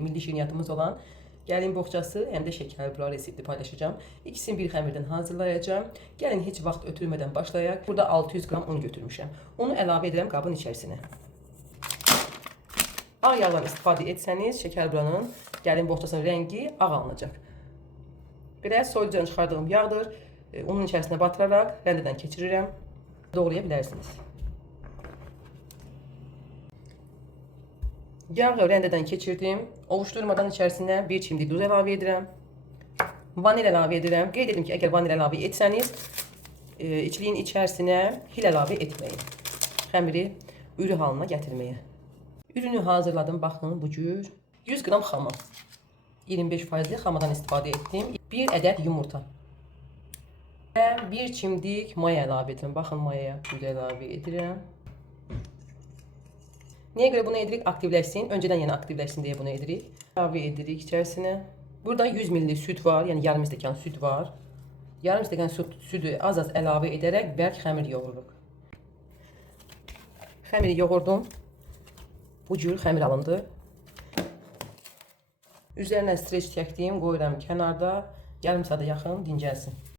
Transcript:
Milli şirniyyatımız olan gəlin boğçası həm də şəkərli pulao resepti paylaşacağım. İkisini bir xəmirdən hazırlayacağım. Gəlin heç vaxt ötürmədən başlayaq. Burada 600 qram un götürmüşəm. Onu əlavə edirəm qabın içərisinə. Ağ yağdan istifadə etsəniz, şəkərli pulaonun gəlin boğçasının rəngi ağ alınacaq. Biraz soyuducudan çıxardığım yağdır. Unun içərisinə batıraraq rəndədən keçirirəm. Doğraya bilərsiniz. Yağı rəndədən keçirdim. Ovuşdurmadan içərisinə bir çimdik duz əlavə edirəm. Vanil əlavə edirəm. Qeyd edim ki, əgər vanil əlavə etsəniz, içliyin içərisinə hil əlavə etməyin. Xəmiri ürü halına gətirməyə. Ürünü hazırladım, baxın bu cür. 100 qram xama. 25% xamadan istifadə etdim. 1 ədəd yumurta. Və bir çimdik maya əlavə edirəm. Baxın mayaya əlavə edirəm. Niyə görə bunu edirik? Aktivləşsin. Öncədən yəni aktivləşsin deyə bunu edirik. Əlavə edirik içərisinə. Burada 100 ml süd var, yəni yarım stəkan süd var. Yarım stəkan südü az-az əlavə edərək bərk xəmir yoğururuq. Xəmiri yoğurdum. Bu cür xəmir alındı. Üzərinə streç çəkdim, qoyuram kənarda. Yarım saata yaxın dincəlsin.